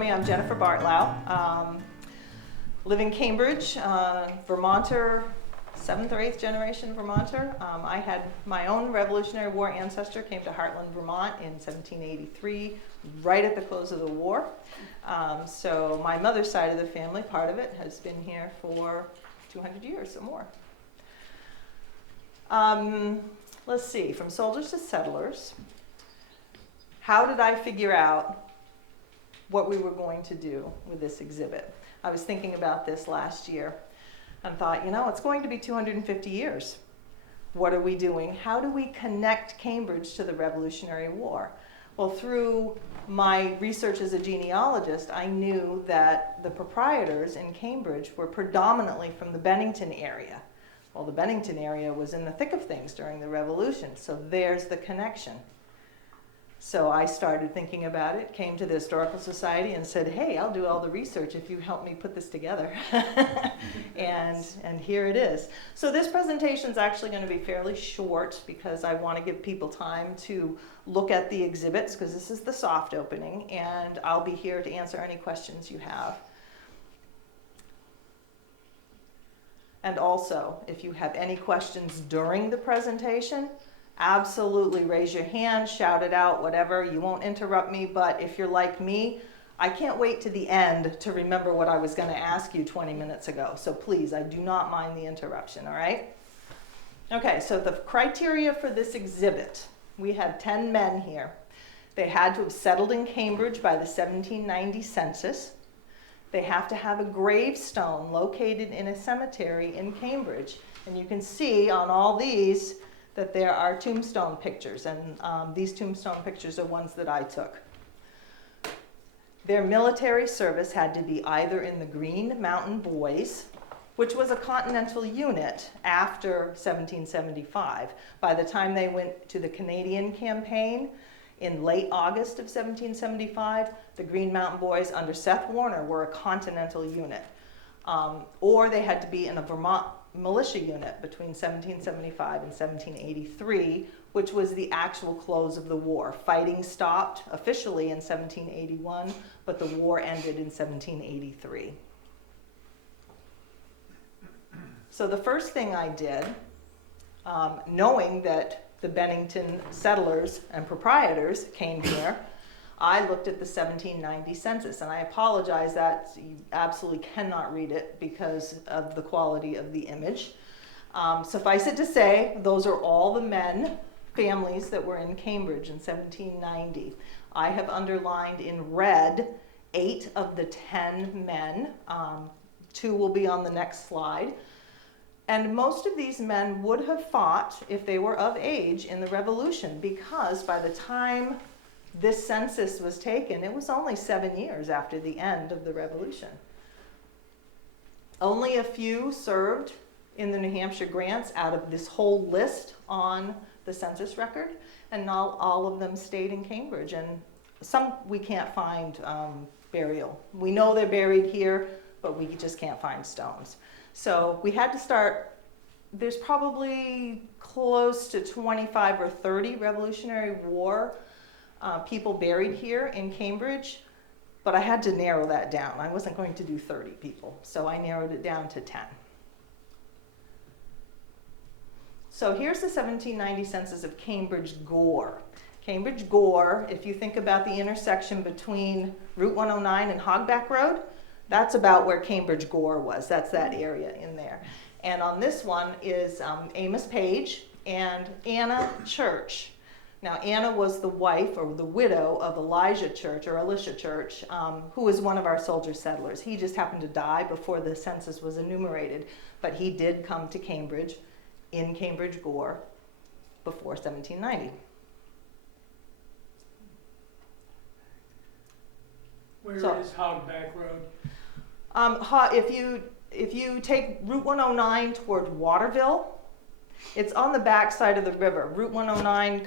me, I'm Jennifer Bartlau. Live in Cambridge, Vermonter, 7th or 8th generation Vermonter. I had my own Revolutionary War ancestor, came to Hartland, Vermont in 1783, right at the close of the war. So my mother's side of the family, part of it, has been here for 200 years or more. Let's see, from soldiers to settlers, how did I figure out what we were going to do with this exhibit? I was thinking about this last year and thought, you know, it's going to be 250 years. What are we doing? How do we connect Cambridge to the Revolutionary War? Well, through my research as a genealogist, I knew that the proprietors in Cambridge were predominantly from the Bennington area. Well, the Bennington area was in the thick of things during the Revolution, so there's the connection. So I started thinking about it, came to the Historical Society and said, hey, I'll do all the research if you help me put this together. and here it is. So this presentation is actually going to be fairly short because I want to give people time to look at the exhibits because this is the soft opening, and I'll be here to answer any questions you have. And also, if you have any questions during the presentation, absolutely raise your hand, shout it out, whatever. You won't interrupt me, but if you're like me, I can't wait to the end to remember what I was going to ask you 20 minutes ago. So please, I do not mind the interruption, all right? Okay, so the criteria for this exhibit, we have 10 men here. They had to have settled in Cambridge by the 1790 census. They have to have a gravestone located in a cemetery in Cambridge. And you can see on all these that there are tombstone pictures, and these tombstone pictures are ones that I took. Their military service had to be either in the Green Mountain Boys, which was a Continental unit after 1775. By the time they went to the Canadian campaign in late August of 1775, the Green Mountain Boys under Seth Warner were a Continental unit. Or they had to be in a Vermont militia unit between 1775 and 1783, which was the actual close of the war. Fighting stopped officially in 1781, but the war ended in 1783. So the first thing I did, knowing that the Bennington settlers and proprietors came here, I looked at the 1790 census, and I apologize that you absolutely cannot read it because of the quality of the image. Suffice it to say, those are all the men, families that were in Cambridge in 1790. I have underlined in red 8 of the 10 men. 2 will be on the next slide. And most of these men would have fought, if they were of age, in the Revolution, because by the time this census was taken, it was only 7 years after the end of the Revolution. Only a few served in the New Hampshire grants out of this whole list on the census record, and not all of them stayed in Cambridge. And some we can't find burial. We know they're buried here, but we just can't find stones. So we had to start. There's probably close to 25 or 30 Revolutionary War people buried here in Cambridge, but I had to narrow that down. I wasn't going to do 30 people, so I narrowed it down to 10. So here's the 1790 census of Cambridge Gore. Cambridge Gore, if you think about the intersection between Route 109 and Hogback Road, that's about where Cambridge Gore was. That's that area in there. And on this one is Amos Page and Anna Church. Now, Anna was the wife or the widow of Elijah Church, or Elisha Church, who was one of our soldier settlers. He just happened to die before the census was enumerated, but he did come to Cambridge, in Cambridge Gore, before 1790. Where is Hogback Road? If you take Route 109 toward Waterville, it's on the back side of the river. Route 109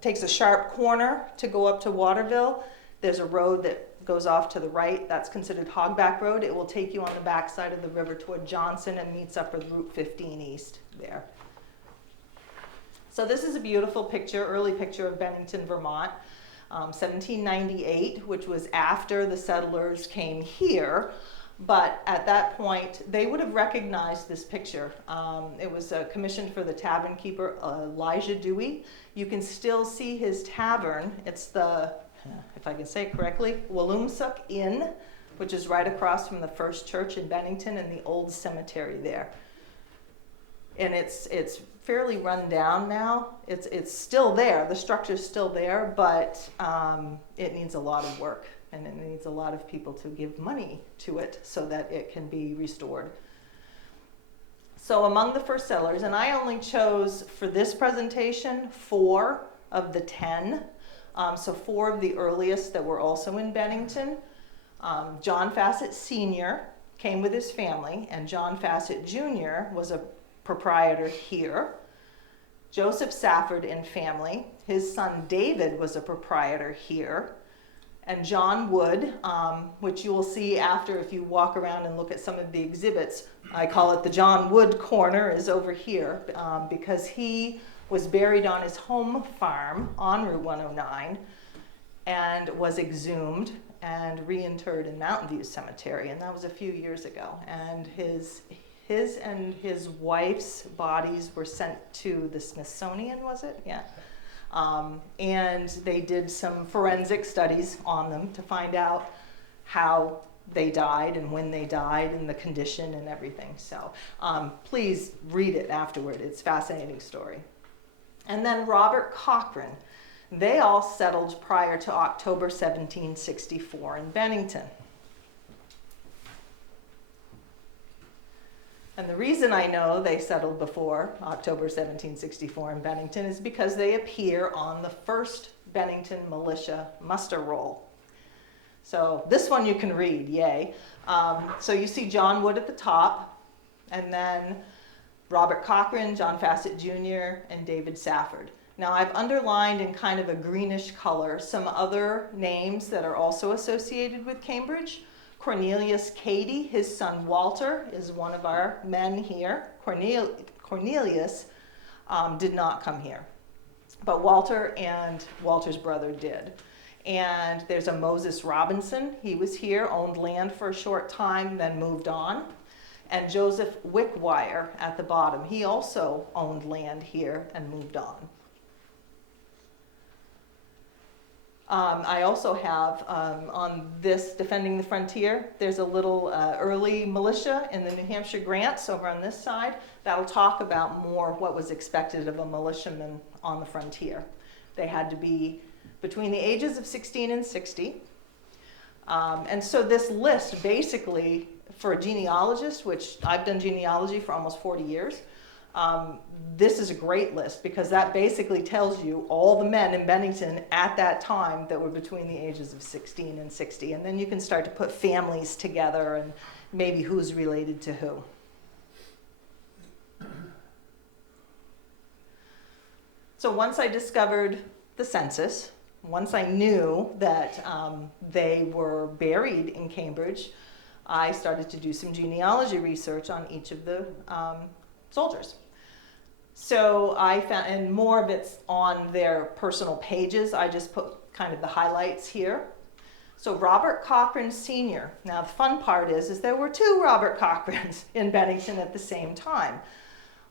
takes a sharp corner to go up to Waterville. There's a road that goes off to the right. That's considered Hogback Road. It will take you on the back side of the river toward Johnson and meets up with Route 15 east there. So this is a beautiful picture, early picture of Bennington, Vermont. 1798, which was after the settlers came here. But at that point, they would have recognized this picture. It was commissioned for the tavern keeper, Elijah Dewey. You can still see his tavern. It's the, if I can say it correctly, Walloomsook Inn, which is right across from the First Church in Bennington and the old cemetery there. And it's fairly run down now. It's still there. The structure's still there, but it needs a lot of work. And it needs a lot of people to give money to it so that it can be restored. So among the first settlers, and I only chose for this presentation 4 of the 10, so 4 of the earliest that were also in Bennington. John Fassett Sr. came with his family, and John Fassett Jr. was a proprietor here. Joseph Safford and family, his son David was a proprietor here. And John Wood, which you will see after if you walk around and look at some of the exhibits. I call it the John Wood corner, is over here because he was buried on his home farm on Route 109 and was exhumed and reinterred in Mountain View Cemetery, and that was a few years ago. And his and his wife's bodies were sent to the Smithsonian, was it? Yeah. And they did some forensic studies on them to find out how they died and when they died and the condition and everything. So please read it afterward. It's a fascinating story. And then Robert Cochran. They all settled prior to October 1764 in Bennington. And the reason I know they settled before October 1764 in Bennington is because they appear on the first Bennington militia muster roll. So this one you can read, yay. So you see John Wood at the top, and then Robert Cochran, John Fassett Jr., and David Safford. Now I've underlined in kind of a greenish color some other names that are also associated with Cambridge. Cornelius Cady, his son Walter, is one of our men here. Cornelius did not come here, but Walter and Walter's brother did. And there's a Moses Robinson. He was here, owned land for a short time, then moved on. And Joseph Wickwire at the bottom. He also owned land here and moved on. I also have on this Defending the Frontier, there's a little early militia in the New Hampshire grants over on this side that'll talk about more what was expected of a militiaman on the frontier. They had to be between the ages of 16 and 60. And so this list basically, for a genealogist, which I've done genealogy for almost 40 years, this is a great list because that basically tells you all the men in Bennington at that time that were between the ages of 16 and 60. And then you can start to put families together and maybe who's related to who. So once I discovered the census, once I knew that they were buried in Cambridge, I started to do some genealogy research on each of the soldiers. So I found, and more of it's on their personal pages. I just put kind of the highlights here. So Robert Cochran Sr. Now the fun part is there were 2 Robert Cochrans in Bennington at the same time.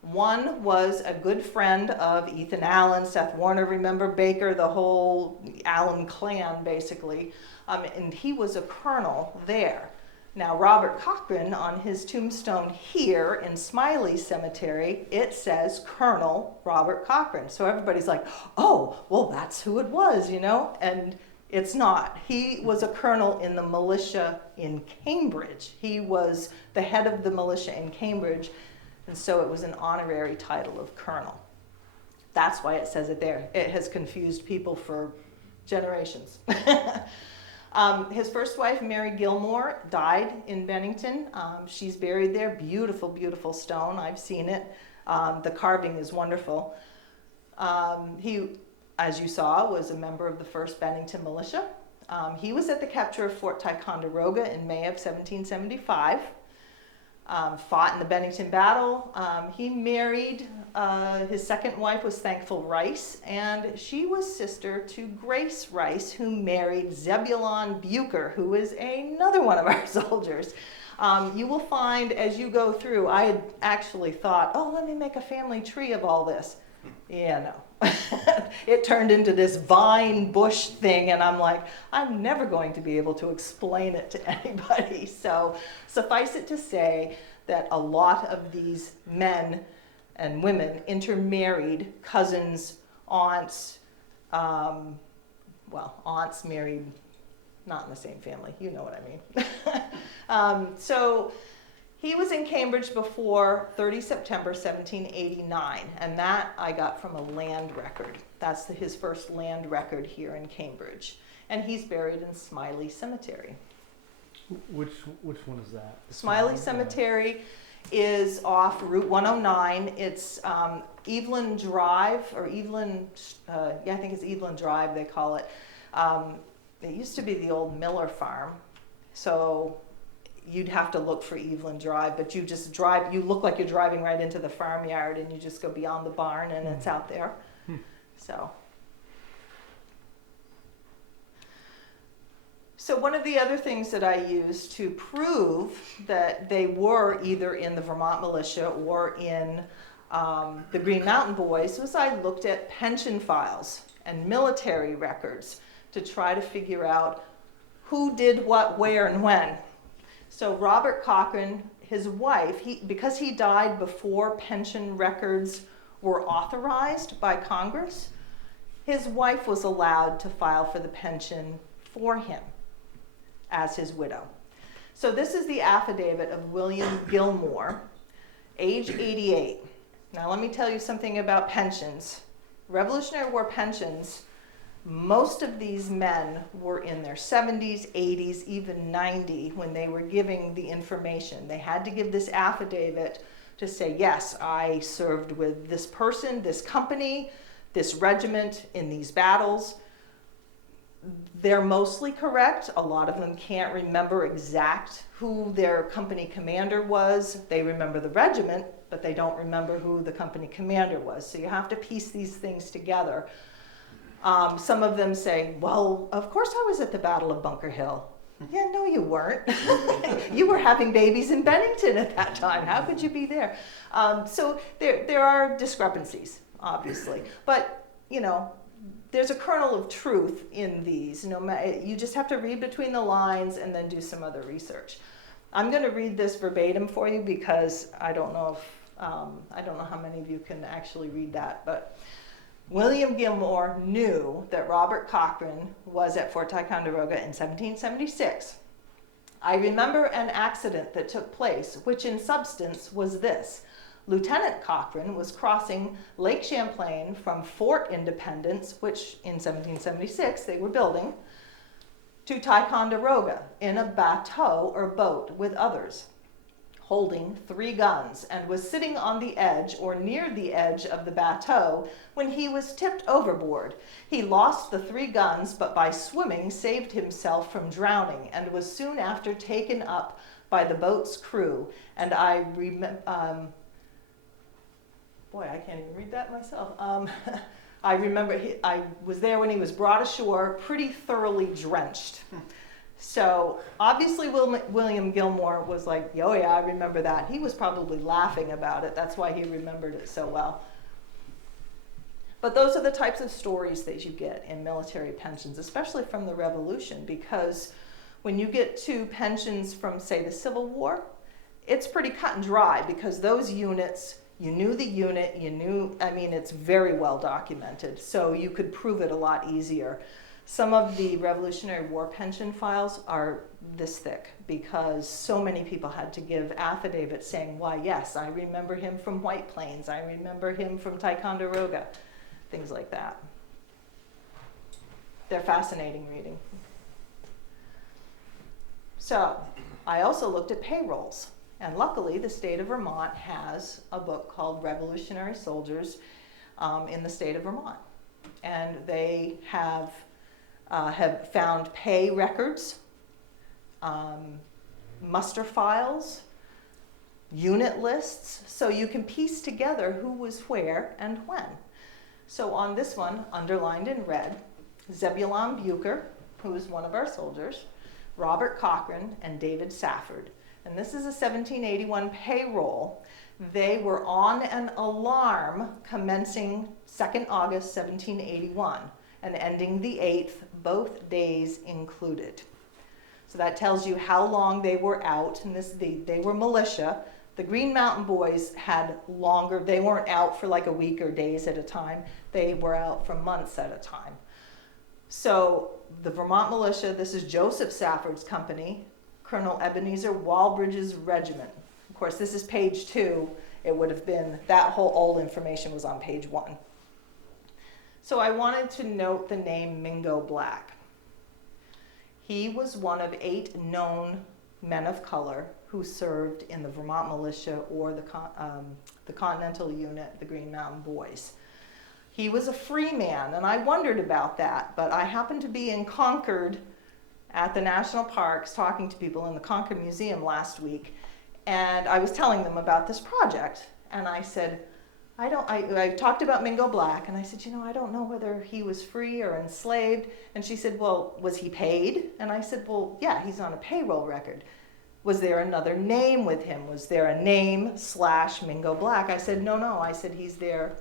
One was a good friend of Ethan Allen, Seth Warner, remember Baker, the whole Allen clan basically, and he was a colonel there. Now, Robert Cochran, on his tombstone here in Smiley Cemetery, it says Colonel Robert Cochran. So everybody's like, oh, well, that's who it was, you know? And it's not. He was a colonel in the militia in Cambridge. He was the head of the militia in Cambridge, and so it was an honorary title of colonel. That's why it says it there. It has confused people for generations. His first wife, Mary Gilmore, died in Bennington. She's buried there. Beautiful, beautiful stone. I've seen it. The carving is wonderful. He, as you saw, was a member of the 1st Bennington Militia. He was at the capture of Fort Ticonderoga in May of 1775. fought in the Bennington battle. He married, his second wife was Thankful Rice, and she was sister to Grace Rice, who married Zebulon Bucher, who is another one of our soldiers. You will find as you go through, I had actually thought, oh, let me make a family tree of all this. Yeah, no. It turned into this vine bush thing, and I'm like, I'm never going to be able to explain it to anybody. So suffice it to say that a lot of these men and women intermarried, cousins, aunts, aunts married, not in the same family, you know what I mean. So he was in Cambridge before 30 September 1789, and that I got from a land record. That's his first land record here in Cambridge. And he's buried in Smiley Cemetery. Which one is that? Smiley Cemetery is off Route 109. It's Evelyn Drive, or Evelyn, I think it's Evelyn Drive they call it. It used to be the old Miller farm, so you'd have to look for Evelyn Drive, but you just drive, you look like you're driving right into the farmyard, and you just go beyond the barn and it's out there. So one of the other things that I used to prove that they were either in the Vermont Militia or in the Green Mountain Boys was I looked at pension files and military records to try to figure out who did what, where, and when. So Robert Cochrane, his wife, because he died before pension records were authorized by Congress, his wife was allowed to file for the pension for him as his widow. So this is the affidavit of William Gilmore, age 88. Now let me tell you something about pensions. Revolutionary War pensions, most of these men were in their 70s, 80s, even 90 when they were giving the information. They had to give this affidavit to say, yes, I served with this person, this company, this regiment in these battles. They're mostly correct. A lot of them can't remember exact who their company commander was. They remember the regiment, but they don't remember who the company commander was. So you have to piece these things together. Some of them say, well, of course I was at the Battle of Bunker Hill. Yeah, no, you weren't. You were having babies in Bennington at that time. How could you be there? So there are discrepancies, obviously. But, you know, there's a kernel of truth in these. You just have to read between the lines and then do some other research. I'm going to read this verbatim for you because I don't know how many of you can actually read that, but William Gilmore knew that Robert Cochrane was at Fort Ticonderoga in 1776. I remember an accident that took place, which in substance was this. Lieutenant Cochrane was crossing Lake Champlain from Fort Independence, which in 1776 they were building, to Ticonderoga in a bateau or boat with others, holding 3 guns, and was sitting on the edge or near the edge of the bateau when he was tipped overboard. He lost the 3 guns, but by swimming saved himself from drowning, and was soon after taken up by the boat's crew. And I remember, boy, I can't even read that myself. I remember I was there when he was brought ashore, pretty thoroughly drenched. So obviously William Gilmore was like, oh yeah, I remember that. He was probably laughing about it. That's why he remembered it so well. But those are the types of stories that you get in military pensions, especially from the Revolution, because when you get to pensions from, say, the Civil War, it's pretty cut and dry because those units, you knew the unit, it's very well documented, so you could prove it a lot easier. Some of the Revolutionary War pension files are this thick because so many people had to give affidavits saying, why, yes, I remember him from White Plains, I remember him from Ticonderoga, things like that. They're fascinating reading. So, I also looked at payrolls, and luckily the state of Vermont has a book called Revolutionary Soldiers in the state of Vermont. And they have found pay records, muster files, unit lists, so you can piece together who was where and when. So on this one, underlined in red, Zebulon Bucher, who is one of our soldiers, Robert Cochran, and David Safford. And this is a 1781 payroll. They were on an alarm commencing 2nd August 1781 and ending the 8th, both days included. So that tells you how long they were out, and they were militia. The Green Mountain Boys had longer, they weren't out for like a week or days at a time. They were out for months at a time. So the Vermont Militia, this is Joseph Safford's company, Colonel Ebenezer Walbridge's regiment. Of course, this is page 2. It would have been, that whole old information was on page 1. So I wanted to note the name Mingo Black. He was one of 8 known men of color who served in the Vermont Militia or the Continental Unit, the Green Mountain Boys. He was a free man, and I wondered about that, but I happened to be in Concord at the national parks talking to people in the Concord Museum last week, and I was telling them about this project, and I said, I talked about Mingo Black, and I said, I don't know whether he was free or enslaved, and she said, well, was he paid? And I said, well, yeah, he's on a payroll record. Was there another name with him? Was there a name / Mingo Black? I said, no. I said, he's there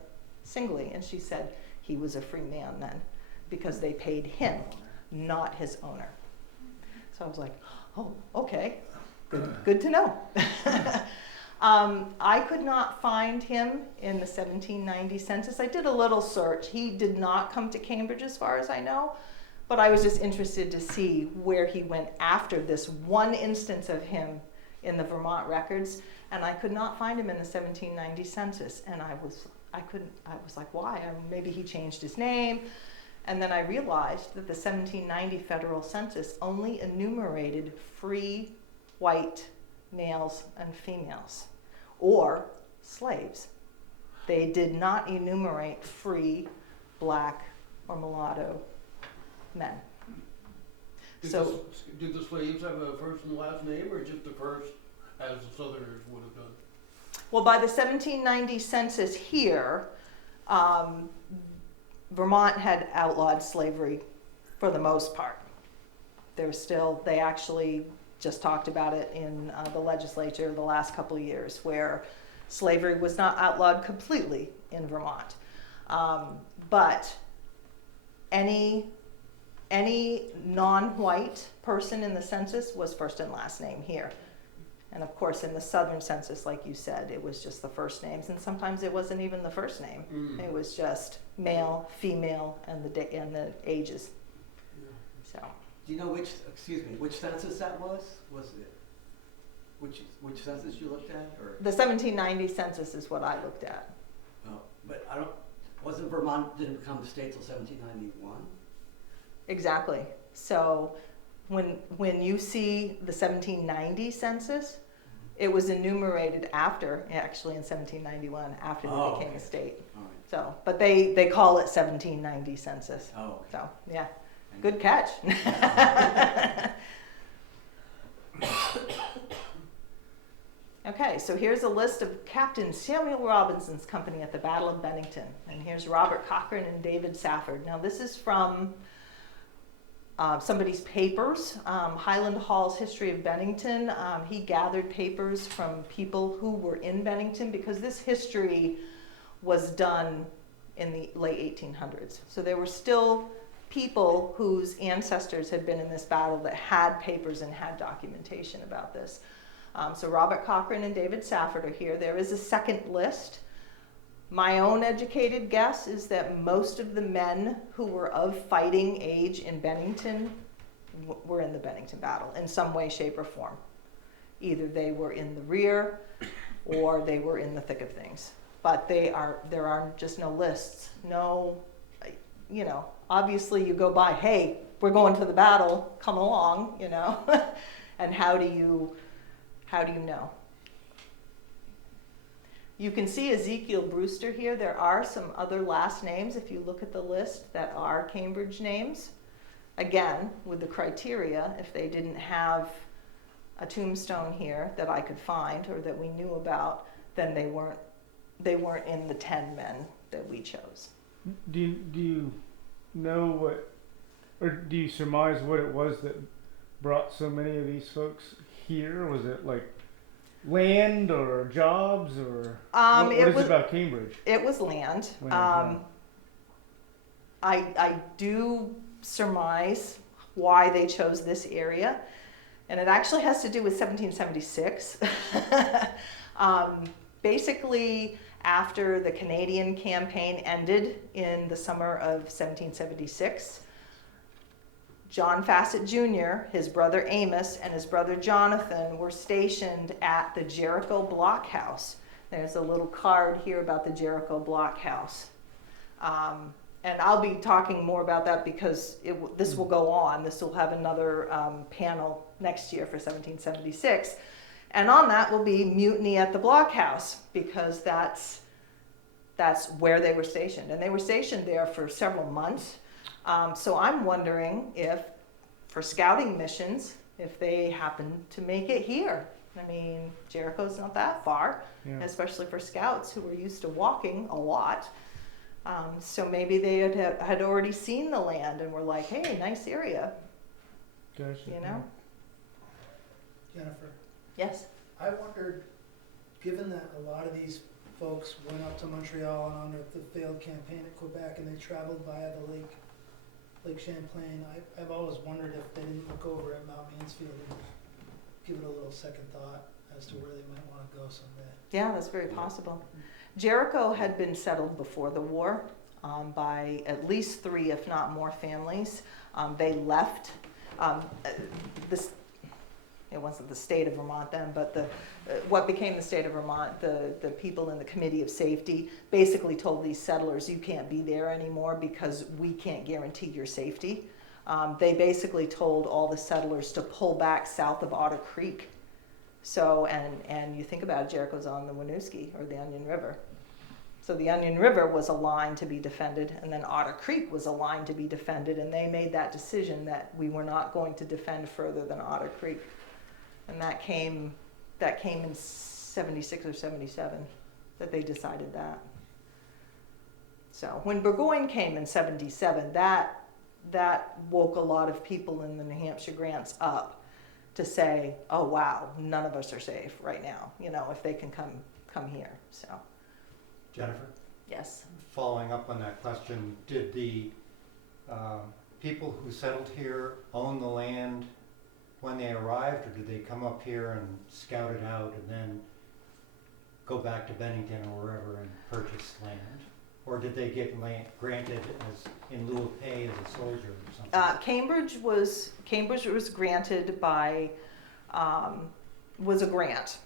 singly. And she said, he was a free man then because they paid him, not his owner. So I was like, oh, okay, good to know. I could not find him in the 1790 census. I did a little search. He did not come to Cambridge as far as I know. But I was just interested to see where he went after this one instance of him in the Vermont records, and I could not find him in the 1790 census. And I was like, why? Maybe he changed his name. And then I realized that the 1790 federal census only enumerated free white males and females, or slaves. They did not enumerate free black or mulatto men. Did the slaves have a first and last name, or just the first, as the Southerners would have done? Well, by the 1790 census here, Vermont had outlawed slavery for the most part. They actually just talked about it in the legislature the last couple of years, where slavery was not outlawed completely in Vermont. But any non-white person in the census was first and last name here. And of course, in the southern census, like you said, it was just the first names, and sometimes it wasn't even the first name. It was just male, female, and the ages. So. Do you know which census that was? Was it which census you looked at, or? The 1790 census is what I looked at. Oh, but wasn't Vermont didn't become a state till 1791? Exactly. So when you see the 1790 census, it was enumerated after, actually in 1791, after they became a state. All right. So, but they call it 1790 census. Oh. Okay. So, yeah, good catch. Okay, so here's a list of Captain Samuel Robinson's company at the Battle of Bennington. And here's Robert Cochran and David Safford. Now this is from somebody's papers, Highland Hall's History of Bennington. He gathered papers from people who were in Bennington, because this history was done in the late 1800s. So there were still people whose ancestors had been in this battle that had papers and had documentation about this. So Robert Cochran and David Safford are here. There is a second list. My own educated guess is that most of the men who were of fighting age in Bennington were in the Bennington battle in some way, shape, or form. Either they were in the rear or they were in the thick of things. But there are just no lists. No, obviously you go by, hey, we're going to the battle, come along, and how do you know? You can see Ezekiel Brewster here. There are some other last names, if you look at the list, that are Cambridge names. Again, with the criteria, if they didn't have a tombstone here that I could find or that we knew about, then they weren't in the 10 men that we chose. Do you know what, or do you surmise what it was that brought so many of these folks here? Was it like land or jobs or what is it about Cambridge? It was land. Land, I do surmise why they chose this area, and it actually has to do with 1776. Basically, after the Canadian campaign ended in the summer of 1776, John Fassett Jr., his brother Amos, and his brother Jonathan were stationed at the Jericho Blockhouse. There's a little card here about the Jericho Blockhouse. And I'll be talking more about that because this will go on. This will have another panel next year for 1776. And on that will be Mutiny at the Blockhouse, because that's where they were stationed. And they were stationed there for several months. So I'm wondering if, for scouting missions, if they happen to make it here. I mean, Jericho's not that far, especially for scouts who are used to walking a lot. So maybe they had already seen the land and were like, hey, nice area, Gotcha. you know? Jennifer, Yes. I wondered, given that a lot of these folks went up to Montreal and on the failed campaign at Quebec and they traveled via the Lake Champlain, I've always wondered if they didn't look over at Mount Mansfield and give it a little second thought as to where they might want to go someday. Yeah, that's very possible. Jericho had been settled before the war by at least 3, if not more, families. They left this. It wasn't the state of Vermont then, but what became the state of Vermont, the people in the Committee of Safety basically told these settlers, you can't be there anymore because we can't guarantee your safety. They basically told all the settlers to pull back south of Otter Creek. So, and you think about it, Jericho's on the Winooski, or the Onion River. So the Onion River was a line to be defended, and then Otter Creek was a line to be defended, and they made that decision that we were not going to defend further than Otter Creek. And that came in 76 or 77 that they decided that. So when Burgoyne came in 77, that woke a lot of people in the New Hampshire grants up to say, oh wow, none of us are safe right now, you know, if they can come here. So Jennifer, yes. following up on that question, did the people who settled here own the land when they arrived, or did they come up here and scout it out and then go back to Bennington or wherever and purchase land? Or did they get land granted as in lieu of pay as a soldier or something? Cambridge was granted by was a grant,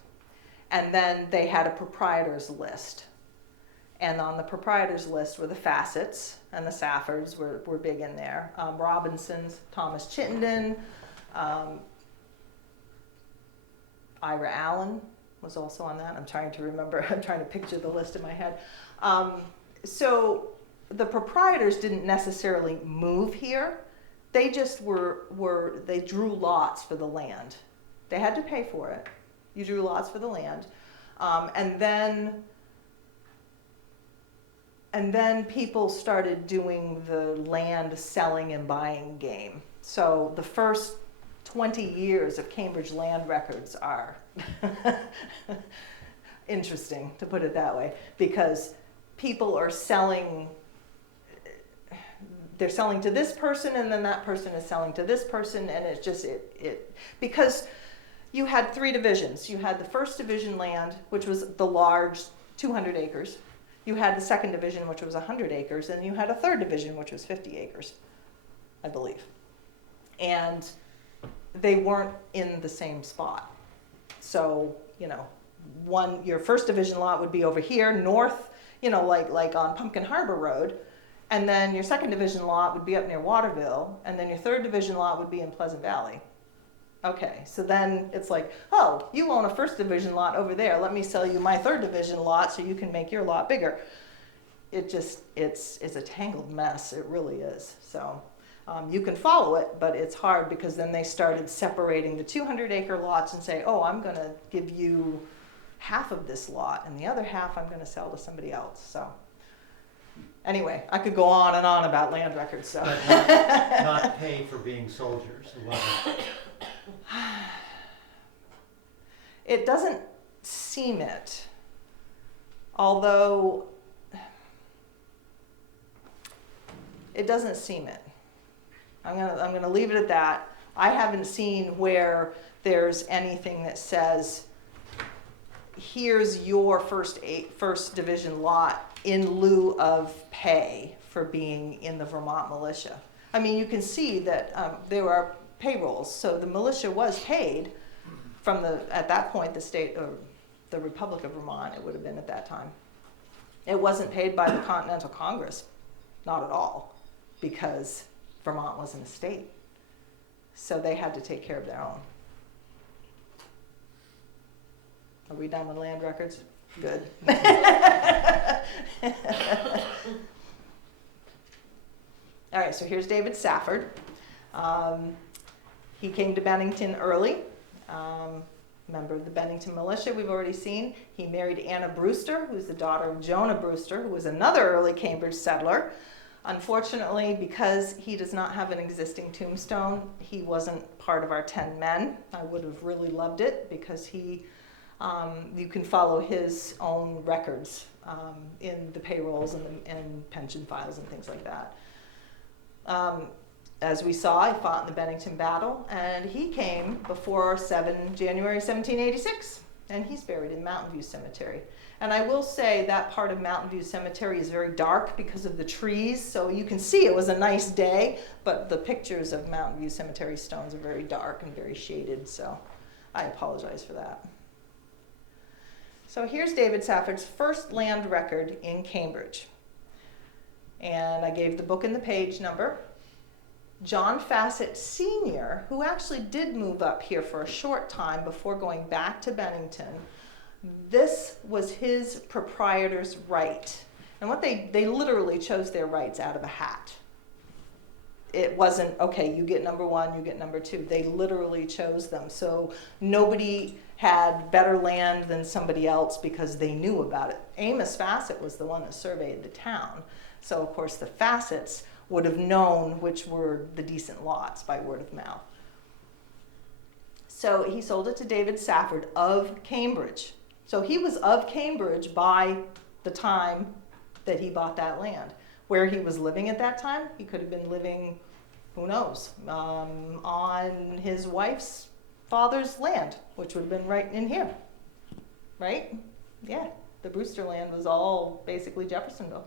and then they had a proprietors list, and on the proprietors list were the Fassets and the Saffords were big in there. Robinsons, Thomas Chittenden, Ira Allen was also on that. I'm trying to remember. I'm trying to picture the list in my head. So the proprietors didn't necessarily move here. They just they drew lots for the land. They had to pay for it. You drew lots for the land. And then people started doing the land selling and buying game. So the first 20 years of Cambridge land records are interesting, to put it that way, because people are selling, they're selling to this person, and then that person is selling to this person, and it's just, because you had 3 divisions. You had the first division land, which was the large 200 acres. You had the second division, which was 100 acres, and you had a third division, which was 50 acres, I believe. And they weren't in the same spot. So, you know, your first division lot would be over here, north, you know, like on Pumpkin Harbor Road, and then your second division lot would be up near Waterville, and then your third division lot would be in Pleasant Valley. Okay, so then it's like, oh, you own a first division lot over there, let me sell you my third division lot so you can make your lot bigger. It just, it's a tangled mess, it really is. So You can follow it, but it's hard because then they started separating the 200-acre lots and say, oh, I'm going to give you half of this lot, and the other half I'm going to sell to somebody else. So anyway, I could go on and on about land records. So But not pay for being soldiers. It wasn't. it doesn't seem it, although it doesn't seem it. I'm gonna leave it at that. I haven't seen where there's anything that says, here's your first division lot in lieu of pay for being in the Vermont militia. I mean, you can see that there are payrolls, so the militia was paid from at that point, the state, or the Republic of Vermont, it would have been at that time. It wasn't paid by the Continental Congress, not at all, because Vermont wasn't a state. So they had to take care of their own. Are we done with land records? Good. All right, so here's David Safford. He came to Bennington early. Member of the Bennington militia, we've already seen. He married Anna Brewster, who's the daughter of Jonah Brewster, who was another early Cambridge settler. Unfortunately, because he does not have an existing tombstone, he wasn't part of our 10 men. I would have really loved it because he, you can follow his own records in the payrolls and pension files and things like that. As we saw, he fought in the Bennington battle, and he came before January 1786, and he's buried in Mountain View Cemetery. And I will say that part of Mountain View Cemetery is very dark because of the trees, so you can see it was a nice day, but the pictures of Mountain View Cemetery stones are very dark and very shaded, so I apologize for that. So here's David Safford's first land record in Cambridge. And I gave the book and the page number. John Fassett Sr., who actually did move up here for a short time before going back to Bennington, this was his proprietor's right. And what they literally chose their rights out of a hat. It wasn't, okay, you get number one, you get number two. They literally chose them. So nobody had better land than somebody else because they knew about it. Amos Fassett was the one that surveyed the town. So of course the Fassetts would have known which were the decent lots by word of mouth. So he sold it to David Safford of Cambridge. So he was of Cambridge by the time that he bought that land. Where he was living at that time, he could have been living, who knows, on his wife's father's land, which would have been right in here, right? Yeah, the Brewster land was all basically Jeffersonville.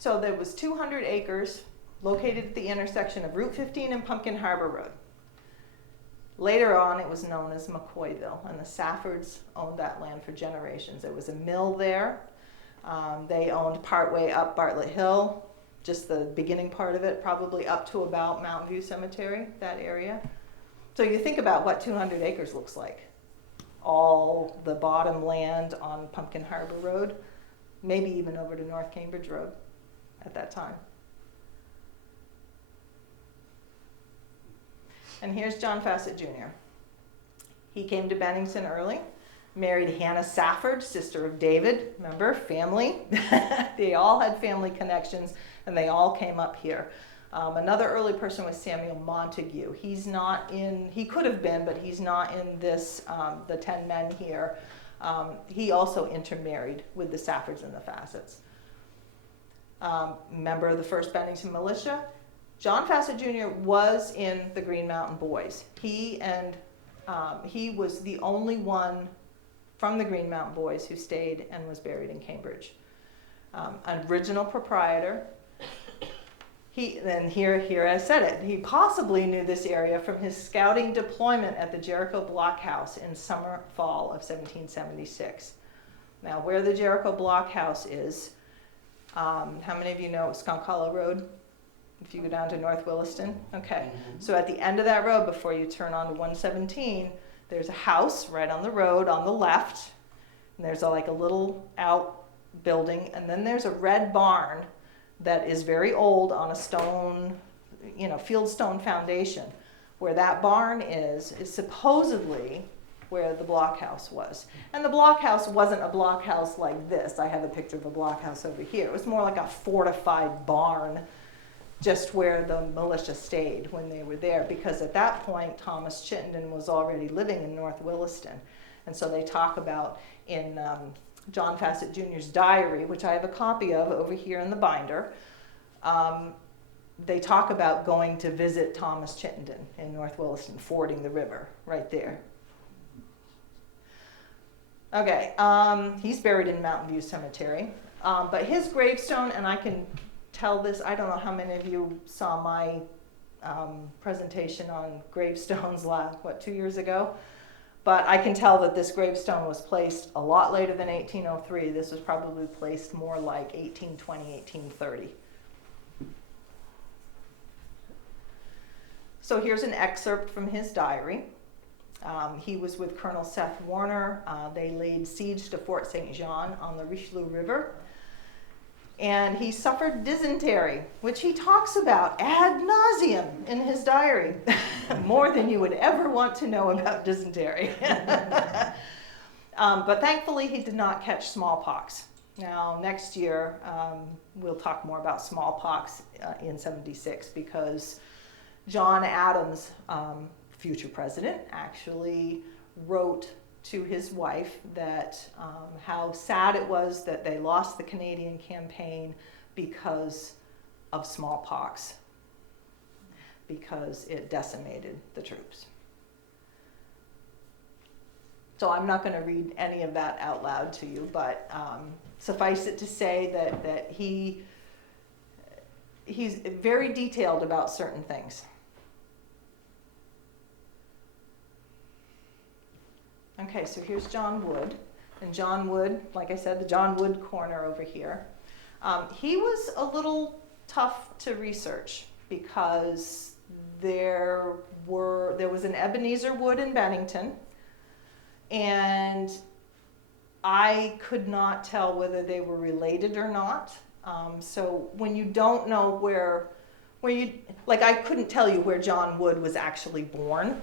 So there was 200 acres located at the intersection of Route 15 and Pumpkin Harbor Road. Later on, it was known as McCoyville, and the Saffords owned that land for generations. There was a mill there. They owned partway up Bartlett Hill, just the beginning part of it, probably up to about Mountain View Cemetery, that area. So you think about what 200 acres looks like. All the bottom land on Pumpkin Harbor Road, maybe even over to North Cambridge Road at that time. And here's John Fassett Jr. He came to Bennington early, married Hannah Safford, sister of David. Remember, family. They all had family connections, and they all came up here. Another early person was Samuel Montague. He's not in, he could have been, but he's not in this, the 10 men here. He also intermarried with the Saffords and the Fassetts. Member of the 1st Bennington Militia. John Fassett Jr. was in the Green Mountain Boys. He was the only one from the Green Mountain Boys who stayed and was buried in Cambridge. An original proprietor. Here I said it. He possibly knew this area from his scouting deployment at the Jericho Blockhouse in summer, fall of 1776. Now, where the Jericho Blockhouse is, how many of you know Skunk Hollow Road? If you go down to North Williston, okay. So at the end of that road, before you turn on to 117, there's a house right on the road on the left, and there's like a little out building, and then there's a red barn that is very old on a stone, fieldstone foundation. Where that barn is supposedly where the blockhouse was. And the blockhouse wasn't a blockhouse like this. I have a picture of a blockhouse over here. It was more like a fortified barn, just where the militia stayed when they were there, because at that point Thomas Chittenden was already living in North Williston. And so they talk about in John Fassett Jr.'s diary, which I have a copy of over here in the binder, they talk about going to visit Thomas Chittenden in North Williston, fording the river right there. Okay, he's buried in Mountain View Cemetery, but his gravestone, and I can tell this, I don't know how many of you saw my presentation on gravestones 2 years ago? But I can tell that this gravestone was placed a lot later than 1803. This was probably placed more like 1820, 1830. So here's an excerpt from his diary. He was with Colonel Seth Warner. They laid siege to Fort St. Jean on the Richelieu River. And he suffered dysentery, which he talks about ad nauseum in his diary, more than you would ever want to know about dysentery. But thankfully, he did not catch smallpox. Now, next year, we'll talk more about smallpox in '76, because John Adams, future president, actually wrote to his wife that how sad it was that they lost the Canadian campaign because of smallpox, because it decimated the troops. So I'm not going to read any of that out loud to you, but suffice it to say that he's very detailed about certain things. Okay, so here's John Wood. And John Wood, like I said, the John Wood corner over here. He was a little tough to research because there was an Ebenezer Wood in Bennington, and I could not tell whether they were related or not. So when you don't know where you, like, I couldn't tell you where John Wood was actually born.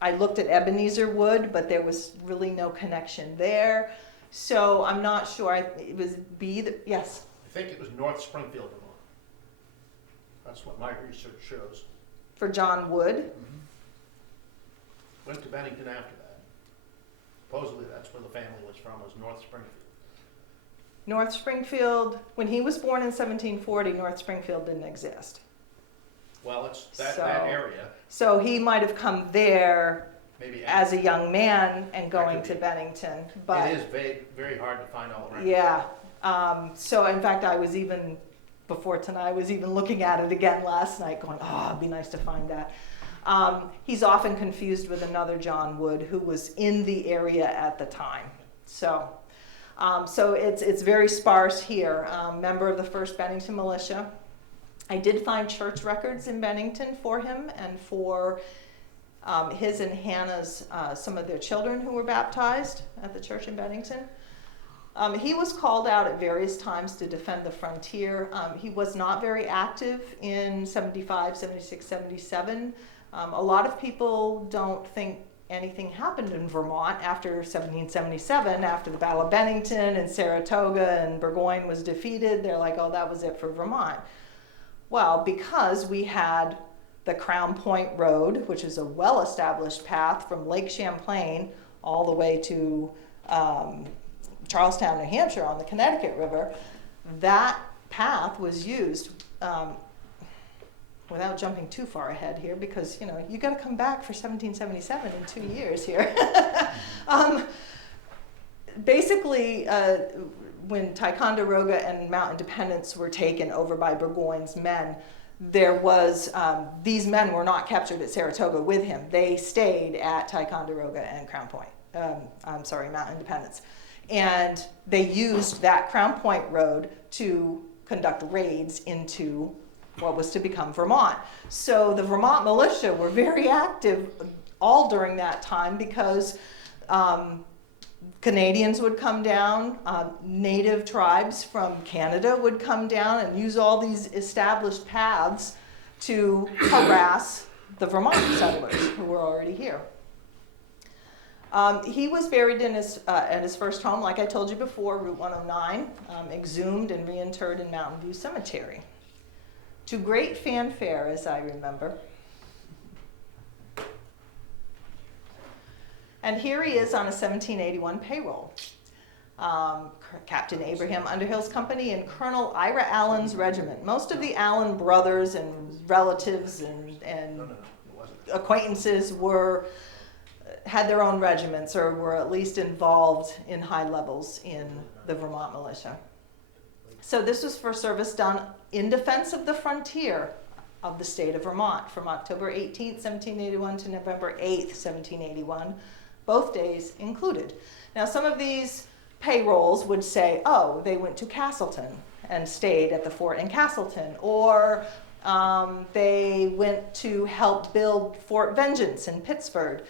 I looked at Ebenezer Wood, but there was really no connection there. So I'm not sure. It was yes? I think it was North Springfield, Vermont. That's what my research shows. For John Wood? Mm-hmm. Went to Bennington after that. Supposedly that's where the family was from, was North Springfield. North Springfield, when he was born in 1740, North Springfield didn't exist. Well, it's that area. So he might have come there Maybe as a young man and going to Bennington. But it is very hard to find all around. Yeah. So in fact, before tonight, I was even looking at it again last night going, it'd be nice to find that. He's often confused with another John Wood who was in the area at the time. So it's very sparse here. Member of the 1st Bennington Militia. I did find church records in Bennington for him and for his and Hannah's, some of their children who were baptized at the church in Bennington. He was called out at various times to defend the frontier. He was not very active in 75, 76, 77. A lot of people don't think anything happened in Vermont after 1777, after the Battle of Bennington and Saratoga and Burgoyne was defeated. They're like, oh, that was it for Vermont. Well, because we had the Crown Point Road, which is a well-established path from Lake Champlain all the way to Charlestown, New Hampshire on the Connecticut River, that path was used, without jumping too far ahead here, because, you got to come back for 1777 in 2 years here. Basically, when Ticonderoga and Mount Independence were taken over by Burgoyne's men, there was, these men were not captured at Saratoga with him. They stayed at Ticonderoga and Mount Independence. And they used that Crown Point Road to conduct raids into what was to become Vermont. So the Vermont militia were very active all during that time because Canadians would come down, native tribes from Canada would come down and use all these established paths to harass the Vermont settlers who were already here. He was buried in at his first home, like I told you before, Route 109, exhumed and reinterred in Mountain View Cemetery. To great fanfare, as I remember. And here he is on a 1781 payroll. Captain Abraham Underhill's company and Colonel Ira Allen's regiment. Most of the Allen brothers and relatives and No, it wasn't. acquaintances had their own regiments or were at least involved in high levels in the Vermont militia. So this was for service done in defense of the frontier of the state of Vermont from October 18th, 1781 to November 8th, 1781, both days included. Now some of these payrolls would say, oh, they went to Castleton and stayed at the fort in Castleton, or they went to help build Fort Vengeance in Pittsburgh.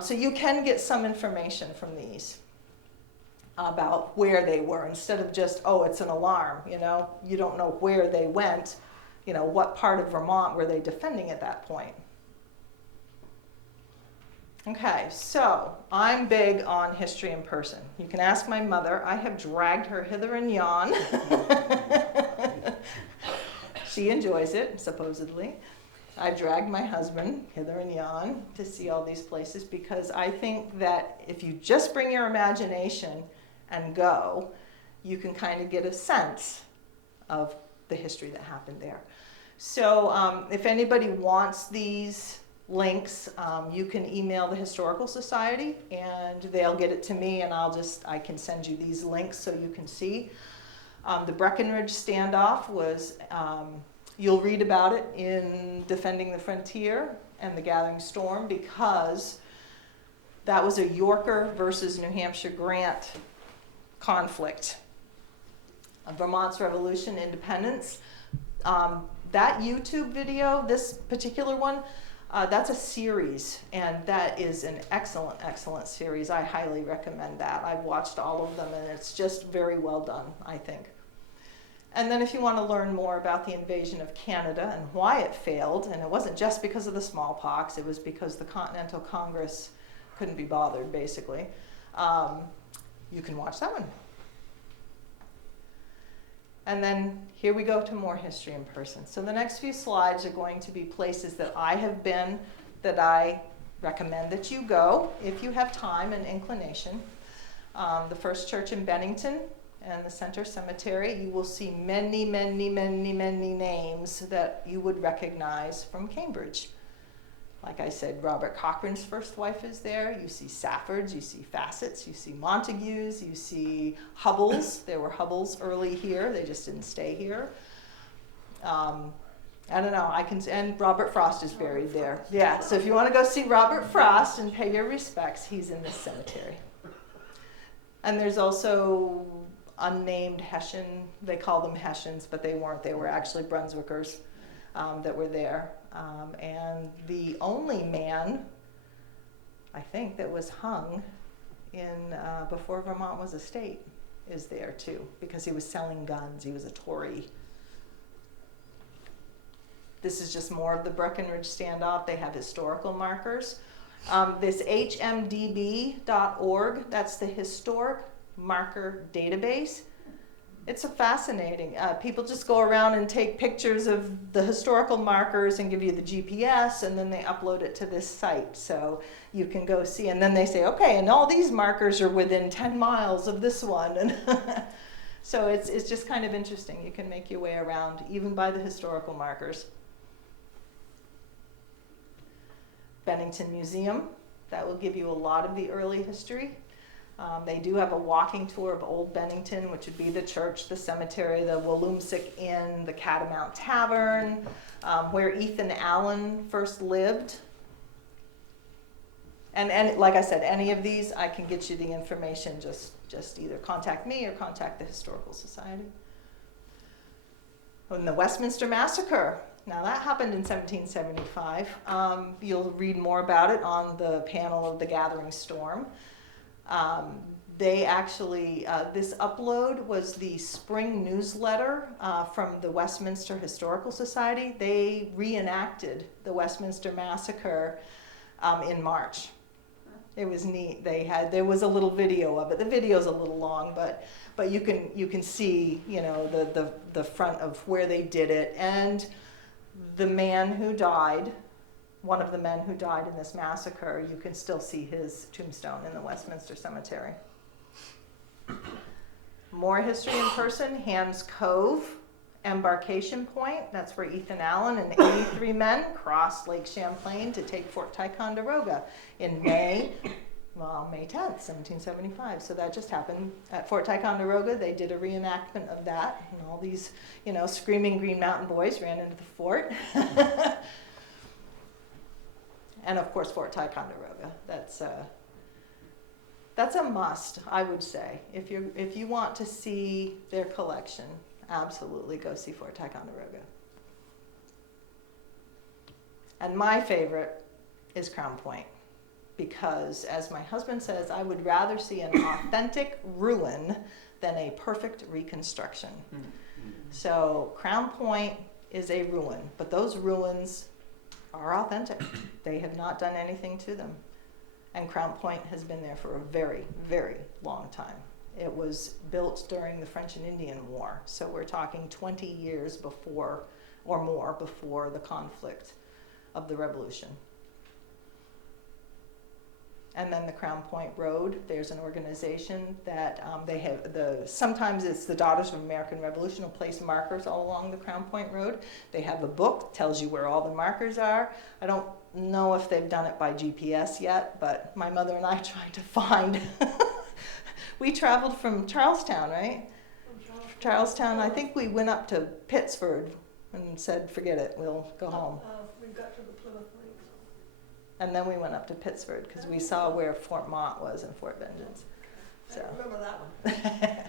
So you can get some information from these about where they were instead of just, oh, it's an alarm, you know. You don't know where they went, you know, what part of Vermont were they defending at that point. Okay, so I'm big on history in person. You can ask my mother. I have dragged her hither and yon. She enjoys it, supposedly. I've dragged my husband hither and yon to see all these places because I think that if you just bring your imagination and go, you can kind of get a sense of the history that happened there. So if anybody wants these links, you can email the Historical Society and they'll get it to me, and I can send you these links so you can see. The Breckinridge standoff was, you'll read about it in Defending the Frontier and the Gathering Storm, because that was a Yorker versus New Hampshire Grant conflict. Vermont's Revolution, Independence. That YouTube video, this particular one, that's a series, and that is an excellent, excellent series. I highly recommend that. I've watched all of them, and it's just very well done, I think. And then if you want to learn more about the invasion of Canada and why it failed, and it wasn't just because of the smallpox, it was because the Continental Congress couldn't be bothered, basically, you can watch that one. And then here we go to more history in person. So the next few slides are going to be places that I have been, that I recommend that you go if you have time and inclination. The First Church in Bennington and the Center Cemetery. You will see many, many, many, many names that you would recognize from Cambridge. Like I said, Robert Cochrane's first wife is there. You see Saffords, you see Fassets, you see Montagues, you see Hubbles. There were Hubbles early here. They just didn't stay here. I don't know. And Robert Frost is buried there. Yeah. So if you want to go see Robert Frost and pay your respects, he's in this cemetery. And there's also unnamed Hessian. They call them Hessians, but they weren't. They were actually Brunswickers that were there. And the only man, I think, that was hung in before Vermont was a state is there too, because he was selling guns. He was a Tory. This is just more of the Breckinridge standoff. They have historical markers. This hmdb.org, that's the Historic Marker Database. It's a fascinating. People just go around and take pictures of the historical markers and give you the GPS, and then they upload it to this site. So you can go see, and then they say, okay, and all these markers are within 10 miles of this one. And so it's just kind of interesting. You can make your way around, even by the historical markers. Bennington Museum, that will give you a lot of the early history. They do have a walking tour of Old Bennington, which would be the church, the cemetery, the Walloomsic Inn, the Catamount Tavern, where Ethan Allen first lived. And like I said, any of these, I can get you the information. Just either contact me or contact the Historical Society. And the Westminster Massacre. Now that happened in 1775. You'll read more about it on the panel of The Gathering Storm. they actually, this upload was the spring newsletter from the Westminster Historical Society. They reenacted the Westminster Massacre in March. It was neat. There was a little video of it. The video's a little long, but you can see, you know, the front of where they did it, and the man who died, one of the men who died in this massacre, you can still see his tombstone in the Westminster Cemetery. More history in person, Ham's Cove, embarkation point. That's where Ethan Allen and 83 men crossed Lake Champlain to take Fort Ticonderoga in May 10th, 1775. So that just happened at Fort Ticonderoga. They did a reenactment of that, and all these, you know, screaming Green Mountain boys ran into the fort. And of course, Fort Ticonderoga. That's a must, I would say. If you want to see their collection, absolutely go see Fort Ticonderoga. And my favorite is Crown Point, because as my husband says, I would rather see an authentic ruin than a perfect reconstruction. So Crown Point is a ruin, but those ruins are authentic. They have not done anything to them. And Crown Point has been there for a very, very long time. It was built during the French and Indian War, so we're talking 20 years before, or more, before the conflict of the Revolution. And then the Crown Point Road, there's an organization that they have, sometimes it's the Daughters of American Revolution will place markers all along the Crown Point Road. They have a book, tells you where all the markers are. I don't know if they've done it by GPS yet, but my mother and I tried to find. We traveled from Charlestown, right? Charlestown, I think we went up to Pittsford and said, forget it, we'll go home. We got to the Plymouth Lake. And then we went up to Pittsford because we saw where Fort Mott was and Fort Vengeance. So. I remember that one.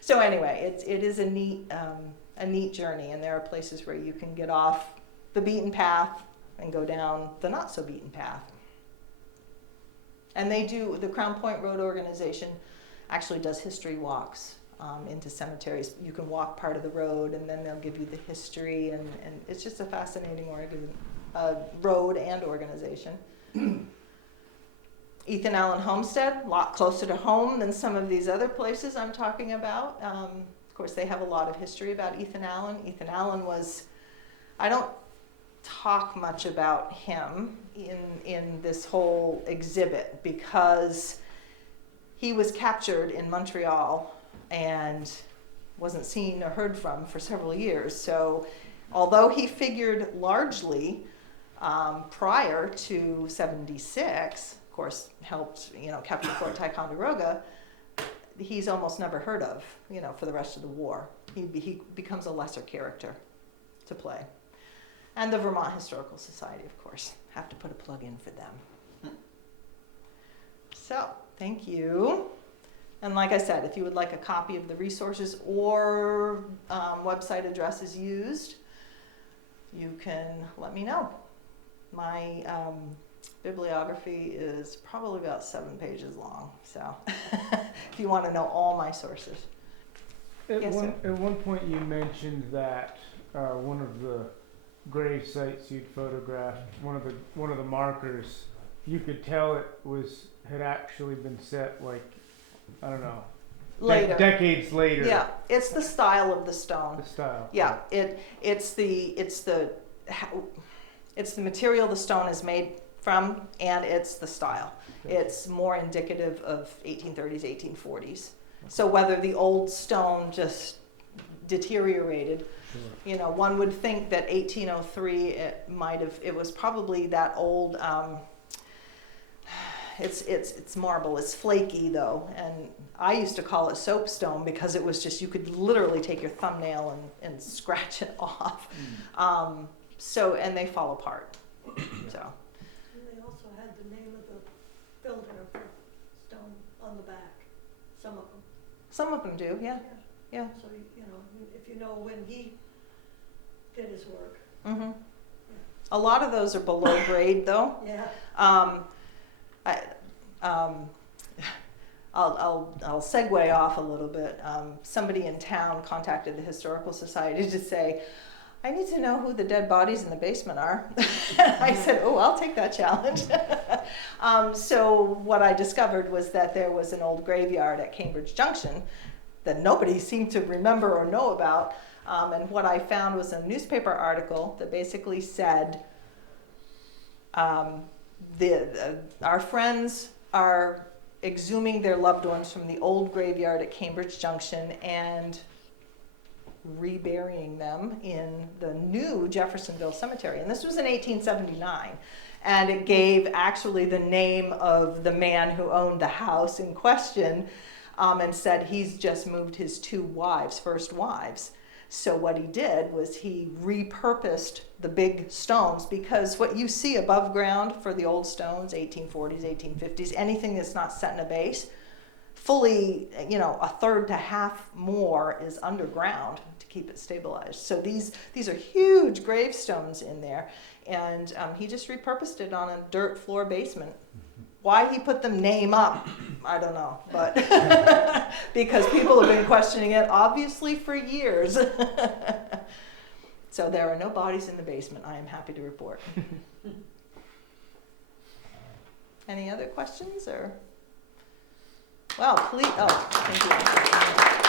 So anyway, it is a neat journey, and there are places where you can get off the beaten path and go down the not so beaten path. And the Crown Point Road organization actually does history walks into cemeteries. You can walk part of the road, and then they'll give you the history, and it's just a fascinating road and organization. Ethan Allen Homestead, a lot closer to home than some of these other places I'm talking about. Of course, they have a lot of history about Ethan Allen. Ethan Allen I don't talk much about him in this whole exhibit because he was captured in Montreal and wasn't seen or heard from for several years. So although he figured largely prior to 76, of course, helped, capture Fort Ticonderoga, he's almost never heard of, for the rest of the war. He becomes a lesser character to play. And the Vermont Historical Society, of course, have to put a plug in for them. So, thank you. And like I said, if you would like a copy of the resources or website addresses used, you can let me know. My bibliography is probably about 7 pages long, so if you want to know all my sources. At Yes, sir. At one point you mentioned that one of the grave sites you'd photographed, one of the markers, you could tell it had actually been set I don't know, Later. decades later. Yeah, it's the style of the stone. The style. Yeah, it's the material the stone is made from, and it's the style. Okay. It's more indicative of 1830s, 1840s. So whether the old stone just deteriorated, Sure. one would think that 1803 it was probably that old. It's marble. It's flaky though, and I used to call it soapstone because it was just, you could literally take your thumbnail and scratch it off. And they fall apart. So. And they also had the name of the builder of the stone on the back. Some of them. Some of them do, yeah. Yeah. So if you know when he did his work. Mm-hmm. A lot of those are below grade though. Yeah. I'll segue off a little bit. Somebody in town contacted the Historical Society to say, I need to know who the dead bodies in the basement are. I said, oh, I'll take that challenge. So what I discovered was that there was an old graveyard at Cambridge Junction that nobody seemed to remember or know about. And what I found was a newspaper article that basically said, our friends are exhuming their loved ones from the old graveyard at Cambridge Junction and reburying them in the new Jeffersonville Cemetery. And this was in 1879. And it gave actually the name of the man who owned the house in question, and said he's just moved his first wives. So what he did was he repurposed the big stones, because what you see above ground for the old stones, 1840s, 1850s, anything that's not set in a base, fully, a third to half more is underground to keep it stabilized. So these are huge gravestones in there, and he just repurposed it on a dirt floor basement. Why he put the name up, I don't know, but because people have been questioning it obviously for years. So there are no bodies in the basement, I am happy to report. Any other questions or? Well, please, thank you.